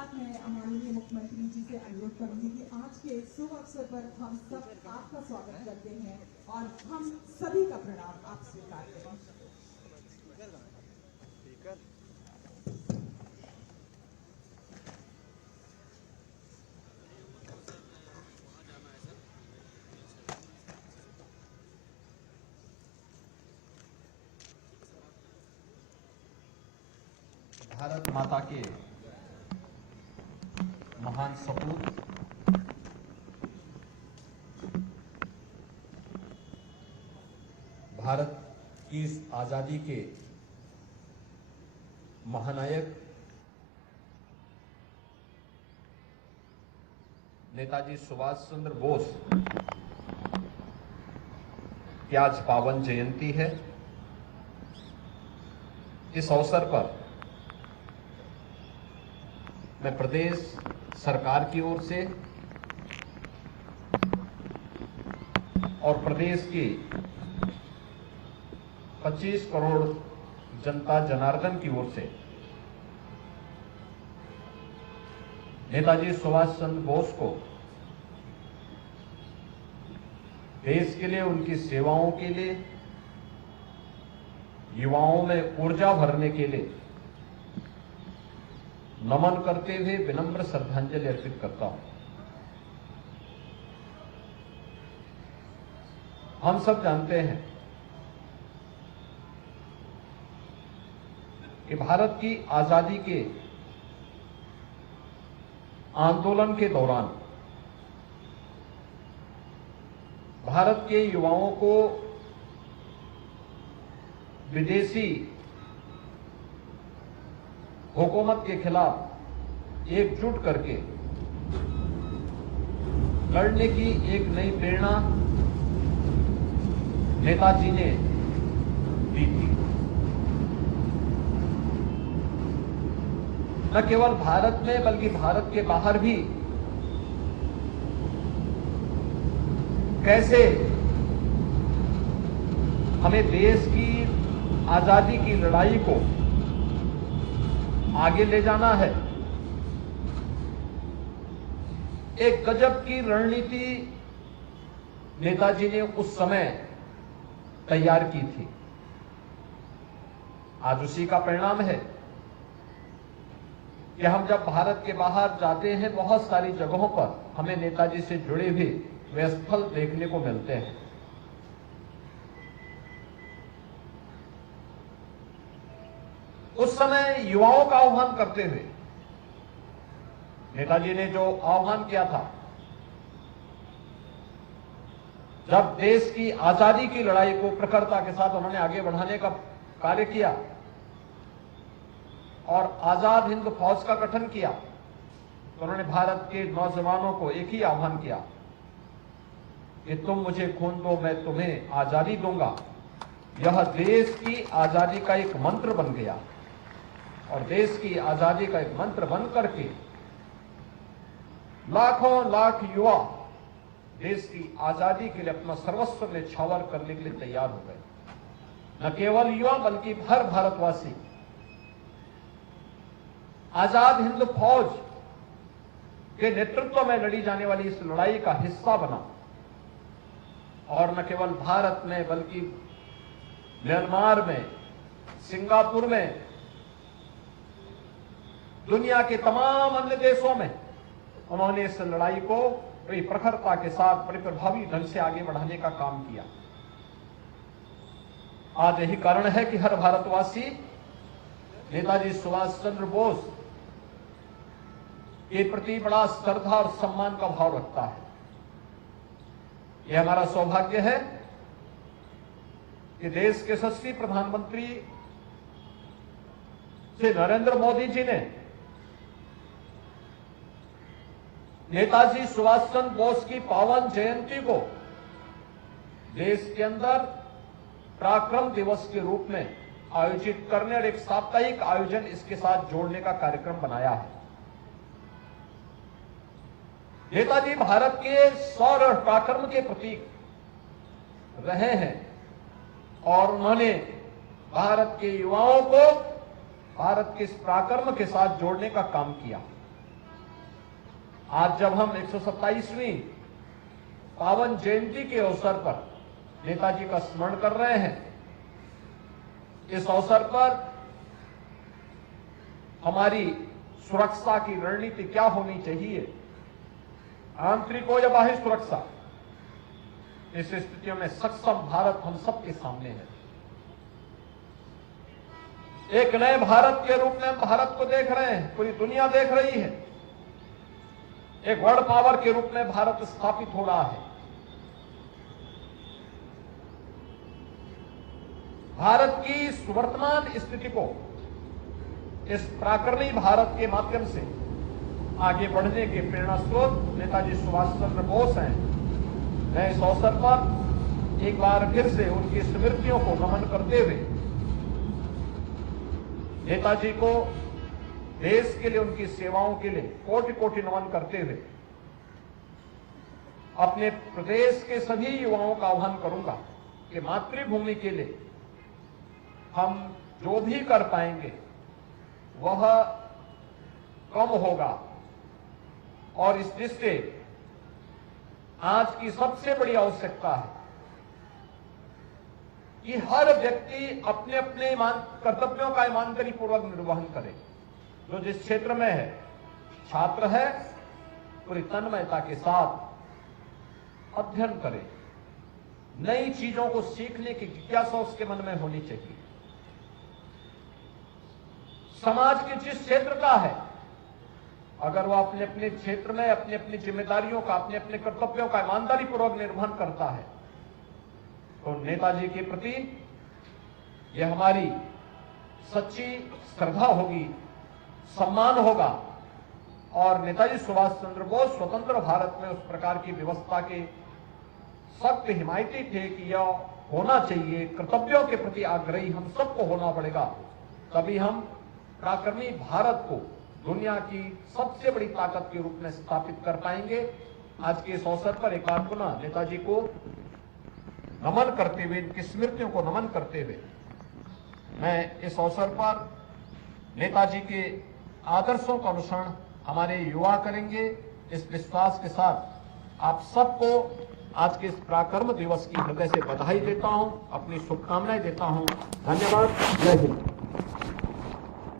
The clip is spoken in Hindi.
साथ मैं माननीय मुख्यमंत्री जी से अनुरोध करूंगी कि आज के शुभ अवसर पर हम सब आपका स्वागत करते हैं और हम सभी का प्रणाम आप स्वीकार करें। भारत माता के महान सपूत भारत की इस आजादी के महानायक नेताजी सुभाष चंद्र बोस की आज पावन जयंती है। इस अवसर पर मैं प्रदेश सरकार की ओर से और प्रदेश की 25 करोड़ जनता जनार्दन की ओर से नेताजी सुभाष चंद्र बोस को देश के लिए, उनकी सेवाओं के लिए, युवाओं में ऊर्जा भरने के लिए नमन करते हुए विनम्र श्रद्धांजलि अर्पित करता हूं। हम सब जानते हैं कि भारत की आजादी के आंदोलन के दौरान भारत के युवाओं को विदेशी हुकूमत के खिलाफ एकजुट करके लड़ने की एक नई प्रेरणा नेताजी ने दी थी। न केवल भारत में बल्कि भारत के बाहर भी कैसे हमें देश की आजादी की लड़ाई को आगे ले जाना है, एक गजब की रणनीति नेताजी ने उस समय तैयार की थी। आज उसी का परिणाम है कि हम जब भारत के बाहर जाते हैं, बहुत सारी जगहों पर हमें नेताजी से जुड़े हुए वे स्थल देखने को मिलते हैं। उस समय युवाओं का आह्वान करते हुए नेताजी ने जो आह्वान किया था, जब देश की आजादी की लड़ाई को प्रखरता के साथ उन्होंने आगे बढ़ाने का कार्य किया और आजाद हिंद फौज का गठन किया, तो उन्होंने भारत के नौजवानों को एक ही आह्वान किया कि तुम मुझे खून दो, मैं तुम्हें आजादी दूंगा। यह देश की आजादी का एक मंत्र बन गया और देश की आजादी का एक मंत्र बन करके लाखों लाख युवा देश की आजादी के लिए अपना सर्वस्व न्यौछावर करने के लिए तैयार हो गए। न केवल युवा बल्कि हर भारतवासी आजाद हिंद फौज के नेतृत्व में लड़ी जाने वाली इस लड़ाई का हिस्सा बना और न केवल भारत में बल्कि म्यांमार में, सिंगापुर में, दुनिया के तमाम अन्य देशों में उन्होंने इस लड़ाई को बड़ी प्रखरता के साथ बड़े प्रभावी ढंग से आगे बढ़ाने का काम किया। आज यही कारण है कि हर भारतवासी नेताजी सुभाष चंद्र बोस के प्रति बड़ा श्रद्धा और सम्मान का भाव रखता है। यह हमारा सौभाग्य है कि देश के यशस्वी प्रधानमंत्री श्री नरेंद्र मोदी जी ने नेताजी सुभाष चंद्र बोस की पावन जयंती को देश के अंदर पराक्रम दिवस के रूप में आयोजित करने और एक साप्ताहिक आयोजन इसके साथ जोड़ने का कार्यक्रम बनाया है। नेताजी भारत के शौर्य और पराक्रम के प्रतीक रहे हैं और उन्होंने भारत के युवाओं को भारत के इस पराक्रम के साथ जोड़ने का काम किया। आज जब हम 127वीं पावन जयंती के अवसर पर नेताजी का स्मरण कर रहे हैं, इस अवसर पर हमारी सुरक्षा की रणनीति क्या होनी चाहिए, आंतरिक हो या बाह्य सुरक्षा, इस स्थितियों में सक्षम भारत हम सबके सामने है। एक नए भारत के रूप में हम भारत को देख रहे हैं, पूरी दुनिया देख रही है। एक वर्ल्ड पावर के रूप में भारत स्थापित हो रहा है। भारत की वर्तमान स्थिति को इस पराक्रमी भारत के माध्यम से आगे बढ़ने के प्रेरणा स्रोत नेताजी सुभाष चंद्र बोस हैं। मैं इस अवसर पर एक बार फिर से उनकी स्मृतियों को नमन करते हुए नेताजी को देश के लिए, उनकी सेवाओं के लिए कोटि कोटि नमन करते हुए अपने प्रदेश के सभी युवाओं का आह्वान करूंगा कि मातृभूमि के लिए हम जो भी कर पाएंगे वह कम होगा। और इस दृष्टि से आज की सबसे बड़ी आवश्यकता है कि हर व्यक्ति अपने अपने कर्तव्यों का ईमानदारी पूर्वक निर्वहन करे। जो जिस क्षेत्र में है, छात्र है, पूरी तन्मयता के साथ अध्ययन करे। नई चीजों को सीखने की जिज्ञासा उसके मन में होनी चाहिए। समाज के जिस क्षेत्र का है, अगर वह अपने अपने क्षेत्र में अपनी अपनी जिम्मेदारियों का, अपने अपने कर्तव्यों का ईमानदारी पूर्वक निर्वहन करता है, तो नेताजी के प्रति यह हमारी सच्ची श्रद्धा होगी, सम्मान होगा। और नेताजी सुभाष चंद्र बोस स्वतंत्र भारत में उस प्रकार की व्यवस्था के सख्त हिमायती थे कि यह होना चाहिए। कर्तव्यों के प्रति आग्रही हम सबको होना पड़ेगा, तभी हम पराक्रमी भारत को दुनिया की सबसे बड़ी ताकत के रूप में स्थापित कर पाएंगे। आज के इस अवसर पर एक बार पुनः नेताजी को नमन करते हुए, इनकी स्मृतियों को नमन करते हुए, मैं इस अवसर पर नेताजी के आदर्शों का अनुसरण हमारे युवा करेंगे, इस विश्वास के साथ आप सबको आज के इस पराक्रम दिवस की हृदय से बधाई देता हूं, अपनी शुभकामनाएं देता हूं। धन्यवाद। जय हिंद।